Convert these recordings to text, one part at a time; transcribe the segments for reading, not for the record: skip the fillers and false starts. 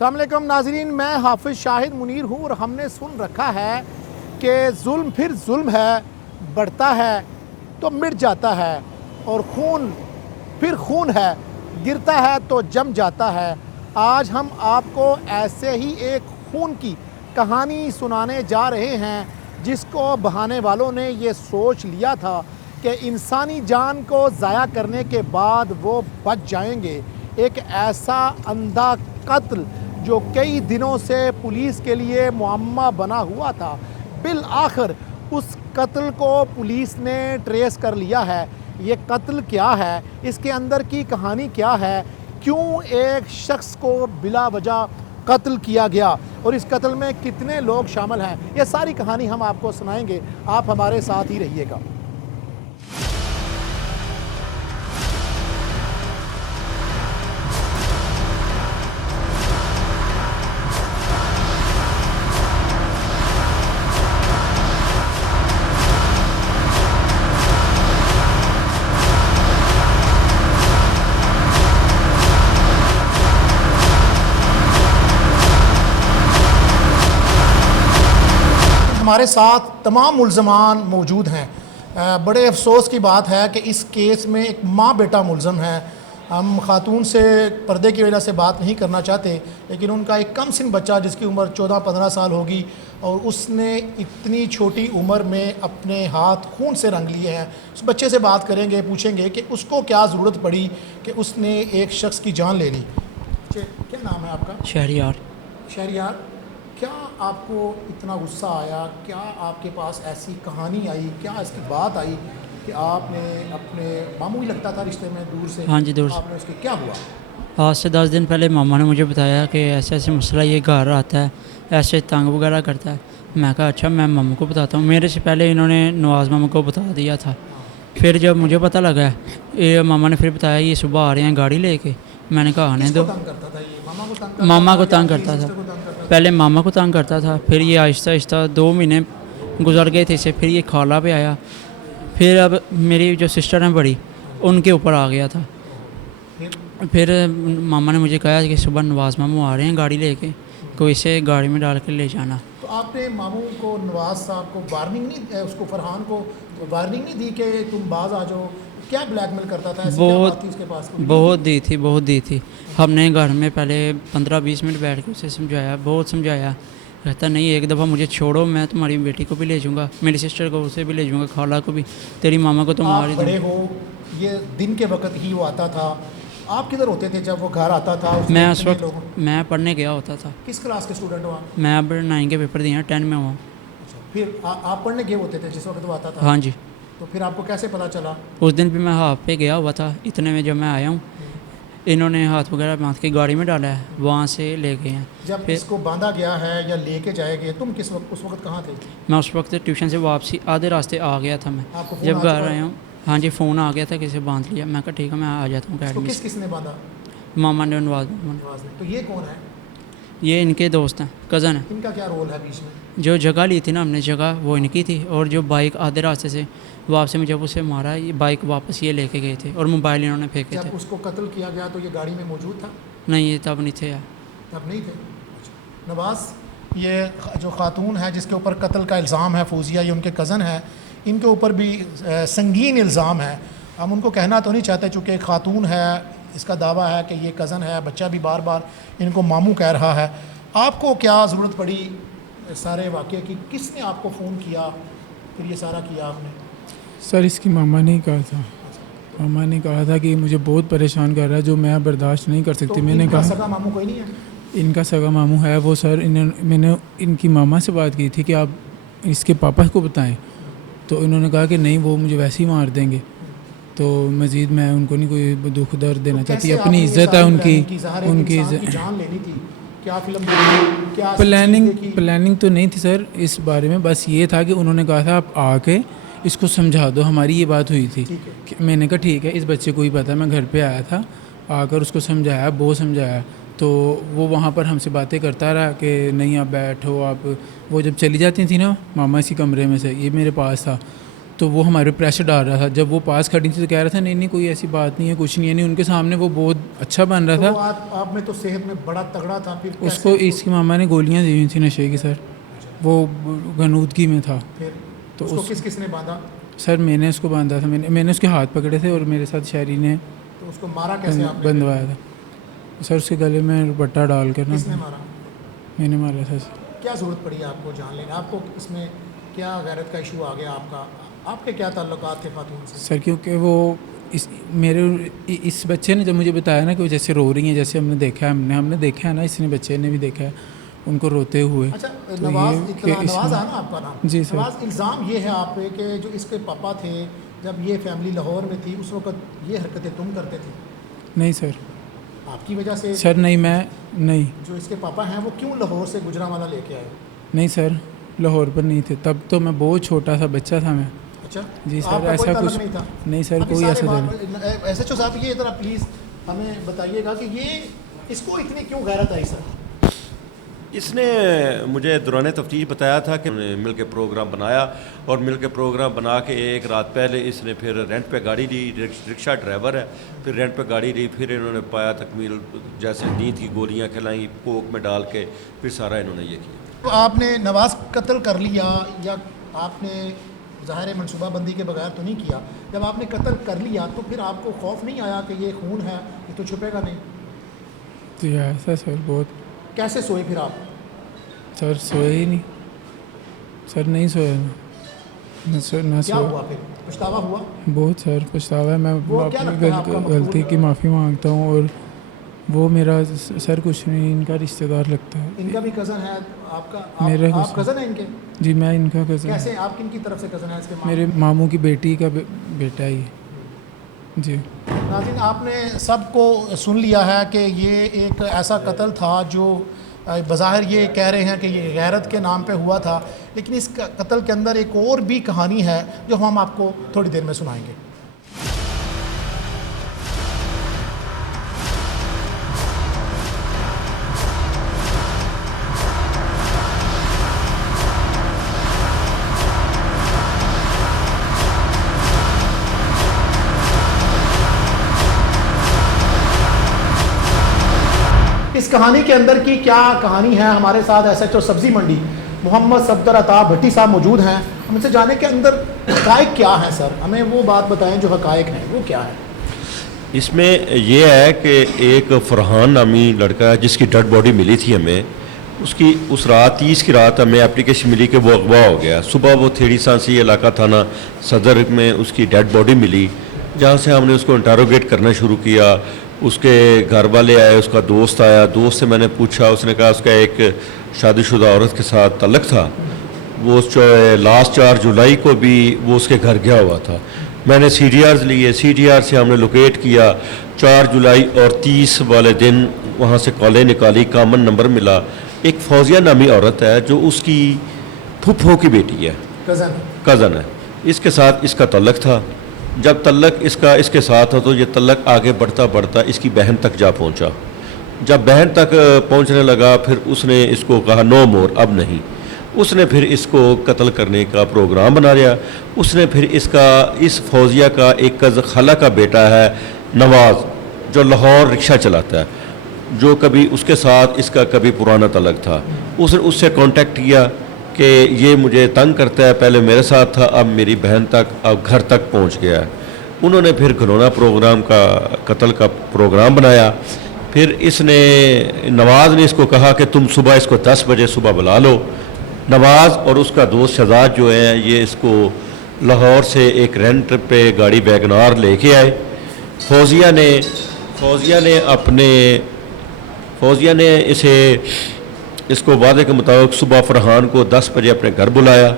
अस्सलाम वालेकुम नाज़रीन, मैं हाफिज़ शाहिद मुनीर हूँ और हमने सुन रखा है कि जुल्म फिर जुल्म है, बढ़ता है तो मिट जाता है और खून फिर खून है, गिरता है तो जम जाता है। आज हम आपको ऐसे ही एक खून की कहानी सुनाने जा रहे हैं जिसको बहाने वालों ने ये सोच लिया था कि इंसानी जान को ज़ाया करने के बाद वो बच जाएंगे। एक ऐसा अंधा कत्ल जो कई दिनों से पुलिस के लिए मुअम्मा बना हुआ था, बिल आखिर उस कत्ल को पुलिस ने ट्रेस कर लिया है। ये कत्ल क्या है, इसके अंदर की कहानी क्या है, क्यों एक शख्स को बिला वजह कत्ल किया गया और इस कत्ल में कितने लोग शामिल हैं, ये सारी कहानी हम आपको सुनाएंगे। आप हमारे साथ ही रहिएगा। हमारे साथ तमाम मुल्ज़मान मौजूद हैं। बड़े अफसोस की बात है कि इस केस में एक माँ बेटा मुल्ज़म है। हम ख़ातून से पर्दे की वजह से बात नहीं करना चाहते, लेकिन उनका एक कम सिन बच्चा जिसकी उम्र 14-15 साल होगी और उसने इतनी छोटी उम्र में अपने हाथ खून से रंग लिए हैं। उस बच्चे से बात करेंगे, पूछेंगे कि उसको क्या ज़रूरत पड़ी कि उसने एक शख्स की जान ले ली। क्या नाम है आपका? शहरियार। शहरियार, क्या आपको इतना गुस्सा आया? क्या आपके पास ऐसी कहानी आई, क्या इसकी बात आई कि आपने अपने मामू ही लगता था रिश्ते में दूर से, हाँ जी, दूर से। आपने उसके क्या हुआ? आज से 10 दिन पहले मामा ने मुझे बताया कि ऐसे ऐसे मसला ये घर आता है, ऐसे तंग वगैरह करता है। मैं कहा अच्छा, मैं मामा को बताता हूँ। मेरे से पहले इन्होंने नवाज़ मामा को बता दिया था। फिर जब मुझे पता लगा, ये मामा ने फिर बताया ये सुबह आ रहे हैं गाड़ी लेके। मैंने कहा आने दो। किसको तंग करता था ये? मामा को तंग करता मामा था को या तंग आपकी करता था। सिस्टर को तंग करता था? पहले मामा को तंग करता था, फिर ये आहिस्ता आहिस्ता 2 महीने गुजर गए थे इससे, फिर ये खाला पे आया, फिर अब मेरी जो सिस्टर हैं बड़ी, उनके ऊपर आ गया था। फिर मामा ने मुझे कहा कि सुबह नवाज़ मामू आ रहे हैं गाड़ी लेके, कोई इसे गाड़ी में डाल कर ले जाना। तो आपने मामू को, नवाज साहब को वार्निंग नहीं, उसको फरहान को वार्निंग नहीं दी कि तुम बाज आ जाओ? क्या ब्लैकमेल करता था? ऐसी क्या बात थी उसके पास? कोई बहुत दी थी। हमने घर में पहले 15-20 मिनट बैठ के उसे समझाया, बहुत समझाया। कहता नहीं, एक दफ़ा मुझे छोड़ो, मैं तुम्हारी बेटी को भी ले जाऊँगा, मेरी सिस्टर को उसे भी ले जाऊँगा, खाला को भी, तेरी मामा को तो मार ही आप बड़े दूँगा। हो, ये दिन के वक्त ही वो आता था, आप किधर होते थे जब वो घर आता था? मैं उस वक्त मैं पढ़ने गया होता था। किस क्लास के स्टूडेंट हो आप? मैं अब 9 के पेपर दिए हैं, 10 में हुआ। फिर आप पढ़ने गए होते थे जिस वक्त वो आता था? हाँ जी। तो फिर आपको कैसे पता चला? उस दिन भी मैं हाफ पे गया हुआ था, इतने में जब मैं आया हूँ, इन्होंने हाथ वगैरह बांध के गाड़ी में डाला है, वहाँ से ले गए हैं। जब फिर इसको बांधा गया है या लेके जाए गए, तुम किस वक्त, उस वक्त कहाँ थे? मैं उस वक्त ट्यूशन से वापसी आधे रास्ते आ गया था मैं। आपको फ़ोन जब आ घर चुका? आया हूँ, हाँ जी, फ़ोन आ गया था, किसी बांध लिया। मैं कहा ठीक है, मैं आ जाता हूँ इसको अकेडमी किस से। किसने बांधा? मामा ने नवाज मामा नवाज ने। तो ये कौन है? ने। ये इनके दोस्त हैं, कज़न हैं। इनका क्या रोल है बीच में? जो जगह ली थी ना हमने, जगह वो इनकी थी, और जो बाइक आधे रास्ते से वापसी में जब उसे मारा, ये बाइक वापस ये लेके गए थे और मोबाइल इन्होंने फेंके जब थे। उसको कत्ल किया गया तो ये गाड़ी में मौजूद था? नहीं, ये तब नहीं थे यार। तब नहीं थे। नवाज, ये जो खातून है जिसके ऊपर कत्ल का इल्ज़ाम है, फौजिया, ये उनके कज़न है, इनके ऊपर भी संगीन इल्ज़ाम है। हम उनको कहना तो नहीं चाहते, चूँकि खातून है, इसका दावा है कि ये कज़न है, बच्चा भी बार बार इनको मामू कह रहा है। आपको क्या ज़रूरत पड़ी सारे वाक़े की? किसने आपको फ़ोन किया, फिर ये सारा किया आपने? सर, इसकी मामा ने ही कहा था। मामा ने कहा था कि मुझे बहुत परेशान कर रहा है, जो मैं बर्दाश्त नहीं कर सकती। तो मैंने इनका कहा सगा मामू कोई नहीं है? इनका सगा मामू है वो सर। मैंने इनकी मामा से बात की थी कि आप इसके पापा को बताएं, तो इन्होंने कहा कि नहीं, वो मुझे वैसे ही मार देंगे। तो मज़ीद मैं उनको नहीं कोई दुख दर्द देना चाहती। अपनी इज़्ज़त है उनकी जान लेनी थी। क्या फिल्म देखी? क्या प्लानिंग तो नहीं थी सर इस बारे में। बस ये था कि उन्होंने कहा था आप आके इसको समझा दो, हमारी ये बात हुई थी। कि मैंने कहा ठीक है, इस बच्चे को ही पता है, मैं घर पे आया था, आकर उसको समझाया, बहुत समझाया। तो वो वहाँ पर हमसे बातें करता रहा कि नहीं आप बैठो आप। वो जब चली जाती थी ना मामा इसी कमरे में से, ये मेरे पास था, तो वो हमारे प्रेशर डाल रहा था। जब वो पास खड़ी थी तो कह रहा था नहीं नहीं कोई ऐसी बात नहीं है, कुछ नहीं है। नहीं, उनके सामने वो बहुत अच्छा बन रहा तो था। आप में तो सेहत में बड़ा तगड़ा था, फिर उसको इसकी मामा ने गोलियां दी हुई थी नशे की सर, वो गनूदगी में था। फिर तो उसको किसने बांधा? सर मैंने उसको बांधा था, मैंने उसके हाथ पकड़े थे और मेरे साथ शहरी ने तो उसको मारा कैसे आपने? बंधवाया था सर। उसके गले में दुपट्टा डाल कर ना किसने मारा? मैंने मारा था सर। क्या ज़रूरत पड़ी आपको जान लेना? आपको इसमें क्या गैरत का इशू आ गया आपका? आपके क्या ताल्लुकात थे खातून से? सर क्योंकि वो इस बच्चे ने जब मुझे बताया ना कि वो जैसे रो रही हैं, जैसे हमने देखा है ना, इसने बच्चे ने भी देखा है उनको रोते हुए। अच्छा, तो नवाज ये नवाज आना आपका नाम? जी सर। नवाज, इल्ज़ाम ये है आप पे कि जो इसके पापा थे, जब ये फैमिली लाहौर में थी उस वक्त ये हरकतें तुम करते थे? नहीं सर, आपकी वजह से? सर नहीं, मैं नहीं। जो इसके पापा हैं वो क्यों लाहौर से गुजरांवाला लेके आए? नहीं सर, लाहौर पर नहीं थे तब, तो मैं बहुत छोटा सा बच्चा था मैं। अच्छा जी सर, आपका कोई ऐसा ताल्लुक कुछ नहीं था? नहीं सर, अभी कोई सारे ऐसा बात एसएचओ साहब ये ज़रा प्लीज़ हमें बताइएगा कि ये इसको इतनी क्यों गैरत आई सर? इसने मुझे दौरान तफ्तीश बताया था कि मिल के प्रोग्राम बनाया और मिल के प्रोग्राम बना के एक रात पहले इसने फिर रेंट पे गाड़ी ली, रिक्शा ड्राइवर है, फिर रेंट पे गाड़ी ली, फिर इन्होंने पाया तकमील जैसे नींद की गोलियां खिलाई कोक में डाल के, फिर सारा इन्होंने ये किया। तो आपने नवाज कत्ल कर लिया या आपने ज़ाहिर मनसूबाबंदी के बगैर तो नहीं किया? जब आपने कत्ल कर लिया तो फिर आपको खौफ नहीं आया कि ये खून है, ये तो छुपेगा नहीं? जी ऐसा सर बहुत। कैसे सोए फिर आप? सर सोए ही नहीं सर, नहीं सोया ना सर, ना क्या सोया। हुआ फिर? पछतावा हुआ? बहुत सर पछतावा है। मैं वो क्या लगता है आपका अपनी गलती की माफ़ी मांगता हूँ। और वो मेरा सर कुछ नहीं, इनका रिश्तेदार लगता है। इनका भी कज़न है आपका? मेरे आप कज़न है इनके? जी मैं इनका कज़न। कैसे आप किन की तरफ से कज़न है इसके? मेरे मामू की बेटी का बेटा ही है जी। नाज़रीन, आपने सबको सुन लिया है कि ये एक ऐसा कत्ल था जो बज़ाहिर ये कह रहे हैं कि ये गैरत के नाम पे हुआ था, लेकिन इस कत्ल के अंदर एक और भी कहानी है जो हम आपको थोड़ी देर में सुनाएंगे। इस कहानी के अंदर की क्या कहानी है? हमारे साथ एसएचओ सब्जी मंडी मोहम्मद सफदर अता भट्टी साहब मौजूद हैं। हम इनसे जाने के अंदर हकायक क्या है सर, हमें वो बात बताएं जो हकायक हैं, वो क्या है? इसमें यह है कि एक फरहान नामी लड़का जिसकी डेड बॉडी मिली थी हमें, उसकी उस रात 30 की रात हमें एप्लीकेशन मिली कि वो अगवा हो गया। सुबह वो थेड़ी सांसी इलाका थाना सदर में उसकी डेड बॉडी मिली, जहाँ से हमने उसको इंटरोगेट करना शुरू किया। उसके घर वाले आए, उसका दोस्त आया, दोस्त से मैंने पूछा, उसने कहा उसका एक शादीशुदा औरत के साथ तल्लक था, वो लास्ट 4 जुलाई को भी वो उसके घर गया हुआ था। मैंने CDRs लिए, CDR से हमने लोकेट किया 4 जुलाई और 30 वाले दिन वहाँ से कॉलें निकाली, कॉमन नंबर मिला। एक फौजिया नामी औरत है जो उसकी फुफ्फो की बेटी है, कज़न है, इसके साथ इसका तल्लक था। जब तल्लक इसके साथ हो तो ये तल्लक आगे बढ़ता बढ़ता इसकी बहन तक जा पहुंचा। जब बहन तक पहुंचने लगा फिर उसने इसको कहा नो मोर, अब नहीं। उसने फिर इसको कत्ल करने का प्रोग्राम बना लिया। उसने फिर इस फौजिया का एक खाला का बेटा है नवाज, जो लाहौर रिक्शा चलाता है, जो कभी उसके साथ इसका कभी पुराना तल्लक था, उसने उससे कांटेक्ट किया कि ये मुझे तंग करता है, पहले मेरे साथ था, अब मेरी बहन तक, अब घर तक पहुंच गया है। उन्होंने फिर घिनौना प्रोग्राम का कत्ल का प्रोग्राम बनाया। फिर इसने नवाज़ ने इसको कहा कि तुम सुबह इसको 10 बजे सुबह बुला लो। नवाज़ और उसका दोस्त शहजाद जो है ये इसको लाहौर से एक रेंट पे गाड़ी वैगनार लेके आए। फौजिया ने इसको वादे के मुताबिक सुबह फरहान को 10 बजे अपने घर बुलाया।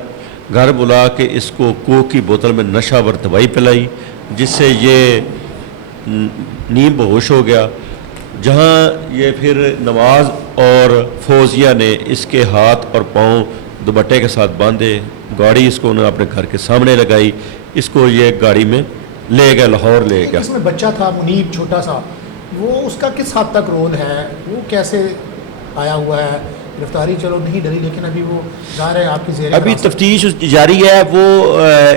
घर बुला के इसको कोक की बोतल में नशावर दवाई पिलाई, जिससे ये नींद बेहोश हो गया। जहाँ ये फिर नवाज़ और फौजिया ने इसके हाथ और पाँव दुपट्टे के साथ बांधे, गाड़ी इसको उन्होंने अपने घर के सामने लगाई, इसको ये गाड़ी में ले गया, लाहौर ले गया। इसमें बच्चा था मुनीब छोटा सा, वो उसका किस हद तक रोल है, वो कैसे आया हुआ है? गिरफ्तारी चलो नहीं डरी, लेकिन अभी वो जा रहे हैं आपकी ज़ेरे अभी तफ्तीश जारी है। वो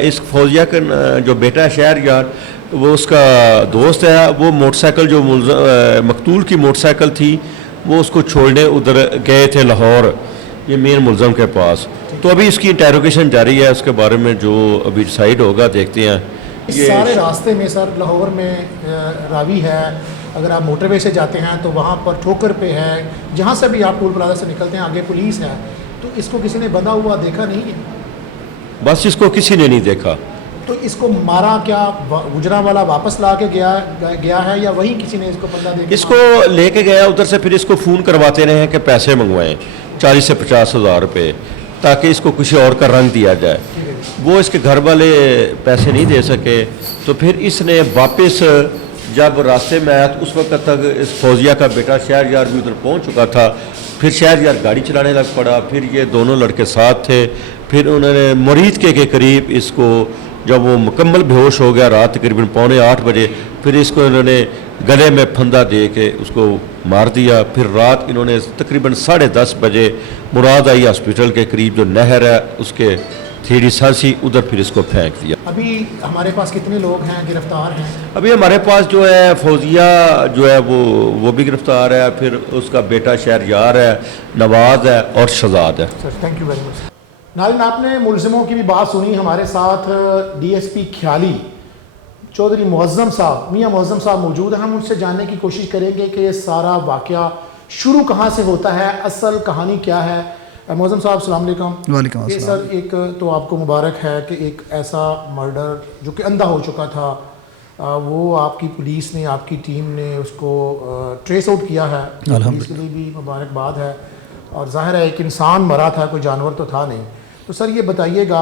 इस फौजिया का जो बेटा है शहरयार, वो उसका दोस्त है, वो मोटरसाइकिल जो मकतूल की मोटरसाइकिल थी वो उसको छोड़ने उधर गए थे लाहौर, ये मेन मुलज़म के पास। तो अभी इसकी इंटेरोगेशन जारी है, उसके बारे में जो अभी डिसाइड होगा देखते हैं। इस सारे रास्ते में सर लाहौर में रावी है, अगर आप मोटरवे से जाते हैं तो वहाँ पर ठोकर पे है, जहाँ से भी आप टोल प्लाजा से निकलते हैं आगे पुलिस है, तो इसको किसी ने बंधा हुआ देखा नहीं है? बस इसको किसी ने नहीं देखा। तो इसको मारा क्या गुजरा वाला वापस ला के गया है या वहीं किसी ने इसको बंदा देके इसको लेके गया उधर से, फिर इसको फ़ोन करवाते रहे हैं कि पैसे मंगवाएं 40 से 50 हज़ार रुपये, ताकि इसको किसी और का रंग दिया जाए। वो इसके घर वाले पैसे नहीं दे सके, तो फिर इसने वापस जब रास्ते में आया तो उस वक्त तक इस फौजिया का बेटा शहरयार भी उधर पहुंच चुका था। फिर शहरयार गाड़ी चलाने लग पड़ा, फिर ये दोनों लड़के साथ थे। फिर उन्होंने मुरीद के करीब इसको, जब वो मुकम्मल बेहोश हो गया रात तकरीबन 7:45 बजे, फिर इसको इन्होंने गले में फंदा दे के उसको मार दिया। फिर रात इन्होंने तकरीबन 10:30 बजे मुराद आई हॉस्पिटल के करीब जो नहर है उसके थेड़ी सांसी, उधर फिर इसको फेंक दिया। अभी हमारे पास कितने लोग हैं गिरफ्तार हैं? अभी हमारे पास जो है फौजिया जो है वो भी गिरफ्तार है, फिर उसका बेटा शहरयार है, नवाज है और शहजाद है। Sir thank you very much. नाज़रीन, आपने मुलज़िमों की भी बात सुनी। हमारे साथ DSP ख्याली चौधरी मुअज़्ज़म साहब, मियाँ मुअज़्ज़म साहब मौजूद हैं। हम उनसे जानने की कोशिश करेंगे कि ये सारा वाक़या शुरू कहाँ से होता है, असल कहानी क्या है। मुअज़्ज़म साहब अस्सलाम वालेकुम। वालेकुम ये अस्सलाम। सर एक तो आपको मुबारक है कि एक ऐसा मर्डर जो कि अंधा हो चुका था, वो आपकी पुलिस ने, आपकी टीम ने उसको ट्रेस आउट किया है, पुलिस के लिए भी मुबारकबाद है। और ज़ाहिर है एक इंसान मरा था, कोई जानवर तो था नहीं। तो सर ये बताइएगा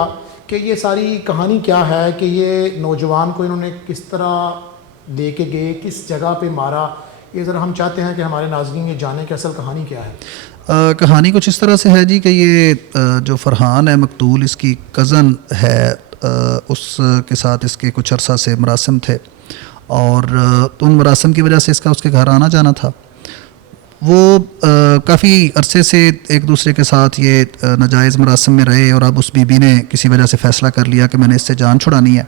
कि ये सारी कहानी क्या है, कि ये नौजवान को इन्होंने किस तरह लेके गए, किस जगह पे मारा, ये ज़रा हम चाहते हैं कि हमारे नाज़रीन ये जाने कि असल कहानी क्या है। कहानी कुछ इस तरह से है जी कि ये जो फरहान है मकतूल, इसकी कज़न है, उसके साथ इसके कुछ अरसा से मरासिम थे, और तो उन मरासिम की वजह से इसका उसके घर आना जाना था। वो काफ़ी अरसे से एक दूसरे के साथ ये नाजायज़ मरासिम में रहे, और अब उस बीबी ने किसी वजह से फ़ैसला कर लिया कि मैंने इससे जान छुड़ानी है।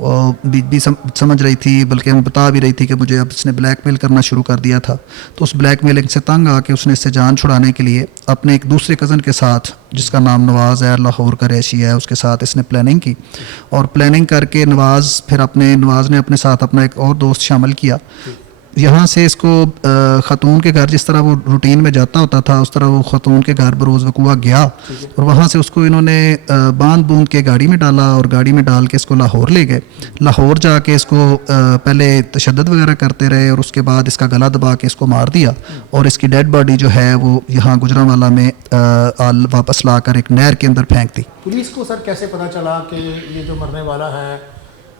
वो बीबी समझ रही थी, बल्कि हमें बता भी रही थी कि मुझे अब इसने ब्लैकमेल करना शुरू कर दिया था। तो उस ब्लैकमेलिंग से तंग आके उसने इससे जान छुड़ाने के लिए अपने एक दूसरे कज़न के साथ, जिसका नाम नवाज़ है, लाहौर का रैशी है, उसके साथ इसने प्लानिंग की। और प्लानिंग करके नवाज़ ने अपने साथ अपना एक और दोस्त शामिल किया। यहाँ से इसको ख़तून के घर, जिस तरह वो रूटीन में जाता होता था, उस तरह वो ख़तून के घर बरोज़ वक़ुआ गया, और वहाँ से उसको इन्होंने बांध बूंद के गाड़ी में डाला, और गाड़ी में डाल के इसको लाहौर ले गए। लाहौर जाके इसको पहले तशद्दुद वगैरह करते रहे, और उसके बाद इसका गला दबा के इसको मार दिया, और इसकी डेड बॉडी जो है वो यहाँ गुजरांवाला में वापस ला कर एक नहर के अंदर फेंक दी। पुलिस को सर कैसे पता चला कि ये जो मरने वाला है,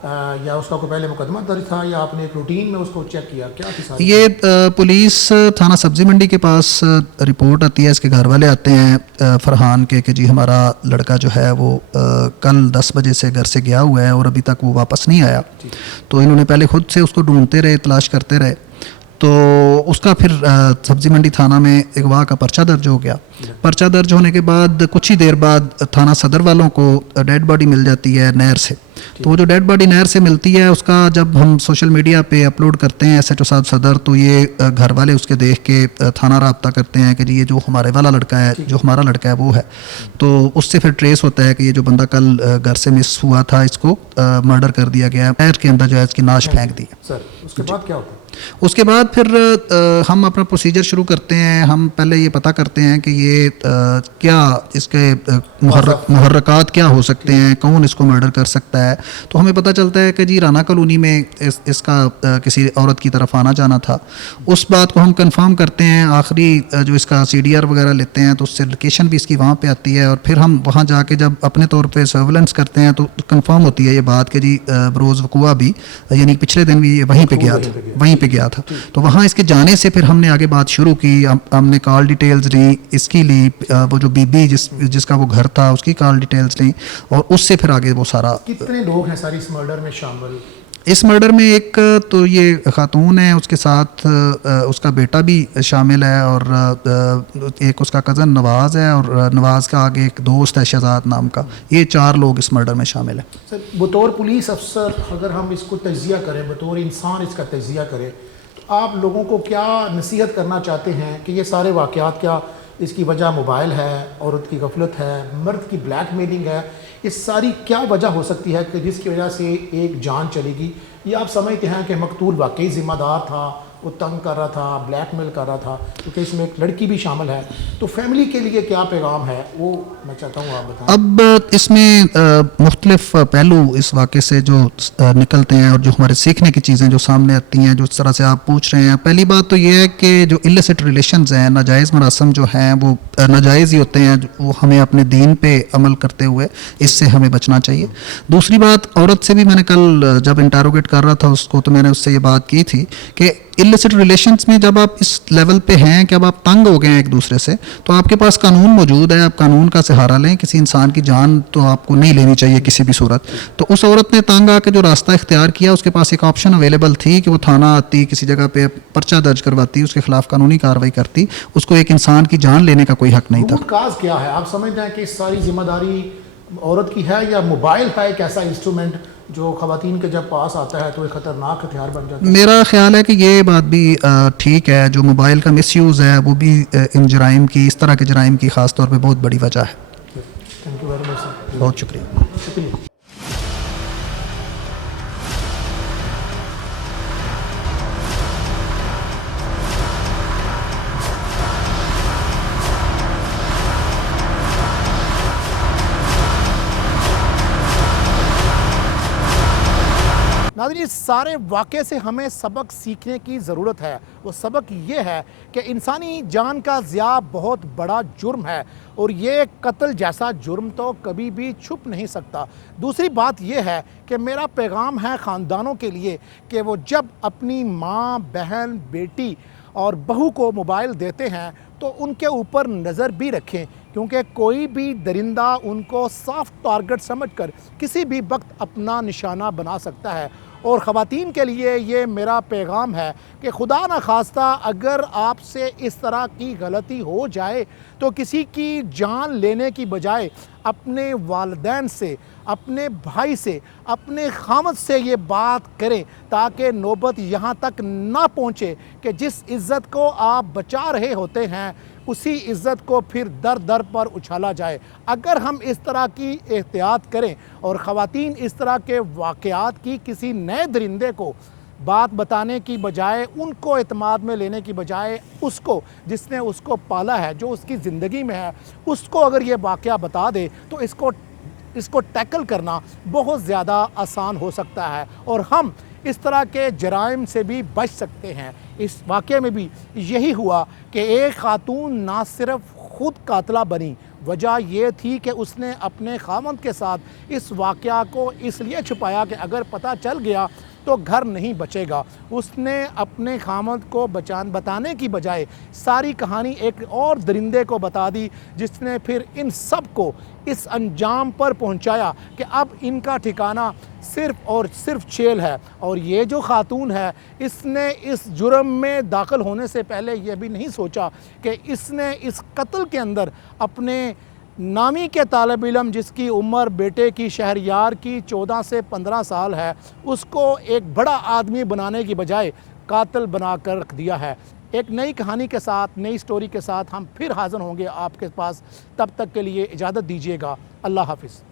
या उसका कोई पहले मुकदमा दर्ज था, या आपने एक रूटीन में उसको चेक किया, क्या थी सारी? ये पुलिस थाना सब्ज़ी मंडी के पास रिपोर्ट आती है, इसके घर वाले आते हैं फरहान के कि जी हमारा लड़का जो है वो कल 10 बजे से घर से गया हुआ है और अभी तक वो वापस नहीं आया। तो इन्होंने पहले खुद से उसको ढूंढते रहे, तलाश करते रहे। तो उसका फिर सब्ज़ी मंडी थाना में अगवा का पर्चा दर्ज हो गया। पर्चा दर्ज होने के बाद कुछ ही देर बाद थाना सदर वालों को डेड बॉडी मिल जाती है नहर से। तो वो जो डेड बॉडी नहर से मिलती है, उसका जब हम सोशल मीडिया पे अपलोड करते हैं SHO साहब सदर, तो ये घर वाले उसके देख के थाना रब्ता करते हैं कि जी ये जो हमारे वाला लड़का है, जो हमारा लड़का है वो है। तो उससे फिर ट्रेस होता है कि ये जो बंदा कल घर से मिस हुआ था, इसको मर्डर कर दिया गया है, नहर के अंदर जो है इसकी नाश फेंक दी। सर उसके बाद क्या होता है? उसके बाद फिर हम अपना प्रोसीजर शुरू करते हैं। हम पहले ये पता करते हैं कि ये क्या इसके मुहर्रकात क्या हो सकते हैं, कौन इसको मर्डर कर सकता है। तो हमें पता चलता है कि जी राना कॉलोनी में इसका किसी औरत की तरफ आना जाना था। उस बात को हम कंफर्म करते हैं, आखिरी जो इसका CDR वगैरह लेते हैं तो उससे लोकेशन भी इसकी वहाँ पे आती है, और फिर हम वहाँ जाके जब अपने तौर पे सर्वेलेंस करते हैं तो कंफर्म होती है ये बात कि जी बरोज़ वक़ुआ भी, यानी पिछले दिन भी ये वहीं पे गया था। तो वहाँ इसके जाने से फिर हमने आगे बात शुरू की। हमने कॉल डिटेल्स ली, इसकी ली, वो जो बीबी जिसका वो घर था उसकी कॉल डिटेल्स ली, और उससे फिर आगे वो सारा। कितने लोग हैं सारी इस मर्डर में शामिल? इस मर्डर में एक तो ये खातून है, उसके साथ उसका बेटा भी शामिल है, और एक उसका कज़न नवाज़ है, और नवाज़ का आगे एक दोस्त है शहजाद नाम का। ये 4 लोग इस मर्डर में शामिल हैं। सर, बतौर पुलिस अफसर अगर हम इसको तजिया करें, बतौर इंसान इसका तजिया करें, तो आप लोगों को क्या नसीहत करना चाहते हैं कि ये सारे वाक़यात, क्या इसकी वजह मोबाइल है, औरत की गफलत है, मर्द की ब्लैकमेलिंग है, ये सारी क्या वजह हो सकती है कि जिसकी वजह से एक जान चलेगी? ये आप समझते हैं कि मकतूल वाकई ज़िम्मेदार था, वो तंग कर रहा था, ब्लैकमेल कर रहा था, क्योंकि इसमें एक लड़की भी शामिल है, तो फैमिली के लिए क्या पैगाम है वो मैं चाहता हूँ आप बताएं। अब इसमें मुख्तलिफ पहलू इस वाक़े से जो निकलते हैं, और जो हमारे सीखने की चीज़ें जो सामने आती हैं, जो इस तरह से आप पूछ रहे हैं। पहली बात तो ये है कि जो इलिसिट रिलेशंस हैं, नाजायज़ मरासम जो हैं वो नाजायज़ ही होते हैं, वो हमें अपने दीन पे अमल करते हुए इससे हमें बचना चाहिए। दूसरी बात, औरत से भी मैंने कल जब इंटरोगेट कर रहा था उसको, तो मैंने उससे ये बात की थी कि इलिसिट रिलेशंस में जब आप इस लेवल पे हैं कि अब आप तंग हो गए हैं एक दूसरे से, तो आपके पास कानून मौजूद है, आप कानून का सहारा लें। किसी इंसान की जान तो आपको नहीं लेनी चाहिए किसी भी सूरत। तो उस औरत ने तंग आके जो रास्ता इख्तियार किया, उसके पास एक ऑप्शन अवेलेबल थी कि वो थाना आती, किसी जगह पे पर्चा दर्ज करवाती, उसके खिलाफ कानूनी कार्रवाई करती। उसको एक इंसान की जान लेने का कोई हक नहीं था। रूट काज क्या है? आप समझते हैं कि सारी जिम्मेदारी औरत की है, या मोबाइल है एक ऐसा इंस्ट्रूमेंट जो ख़वातीन के जब पास आता है तो एक ख़तरनाक हथियार बन जाता है? मेरा ख्याल है कि ये बात भी ठीक है, जो मोबाइल का मिसयूज़ है वो भी इन जराइम की, इस तरह के जराइम की ख़ास तौर पे बहुत बड़ी वजह है। Thank you very much sir. बहुत शुक्रिया। शुक्रिया। नाज़रीन, इस सारे वाक़े से हमें सबक सीखने की ज़रूरत है। वो सबक ये है कि इंसानी जान का ज़िया बहुत बड़ा जुर्म है, और ये कत्ल जैसा जुर्म तो कभी भी छुप नहीं सकता। दूसरी बात ये है कि मेरा पैगाम है ख़ानदानों के लिए कि वो जब अपनी माँ, बहन, बेटी और बहू को मोबाइल देते हैं तो उनके ऊपर नज़र भी रखें, क्योंकि कोई भी दरिंदा उनको सॉफ्ट टारगेट समझकर किसी भी वक्त अपना निशाना बना सकता है। और ख़वातीन के लिए ये मेरा पैगाम है कि खुदा न खास्ता अगर आपसे इस तरह की गलती हो जाए तो किसी की जान लेने की बजाय अपने वालिदैन से, अपने भाई से, अपने खामद से ये बात करें, ताकि नौबत यहाँ तक ना पहुँचे कि जिस इज़्ज़त को आप बचा रहे होते हैं उसी इज़्ज़त को फिर दर दर पर उछाला जाए। अगर हम इस तरह की एहतियात करें और ख़वातीन इस तरह के वाक़यात की किसी नए दरिंदे को बात बताने की बजाय, उनको एतमाद में लेने की बजाय, उसको जिसने उसको पाला है, जो उसकी ज़िंदगी में है, उसको अगर ये वाक़या बता दे तो इसको टैकल करना बहुत ज़्यादा आसान हो सकता है, और हम इस तरह के जराइम से भी बच सकते हैं। इस वाक़े में भी यही हुआ कि एक खातून ना सिर्फ ख़ुद कातला बनी, वजह यह थी कि उसने अपने खामद के साथ इस वाक़या को इसलिए छुपाया कि अगर पता चल गया तो घर नहीं बचेगा। उसने अपने खामद को बताने की बजाय सारी कहानी एक और दरिंदे को बता दी, जिसने फिर इन सब को इस अंजाम पर पहुंचाया कि अब इनका ठिकाना सिर्फ़ और सिर्फ जेल है। और ये जो खातून है, इसने इस जुर्म में दाखिल होने से पहले यह भी नहीं सोचा कि इसने इस कत्ल के अंदर अपने नामी के तालिब इल्म, जिसकी उम्र बेटे की शहरयार की 14 से 15 साल है, उसको एक बड़ा आदमी बनाने की बजाय कातिल बना कर रख दिया है। एक नई कहानी के साथ, नई स्टोरी के साथ हम फिर हाज़िर होंगे आपके पास। तब तक के लिए इजाज़त दीजिएगा। अल्लाह हाफ़िज़।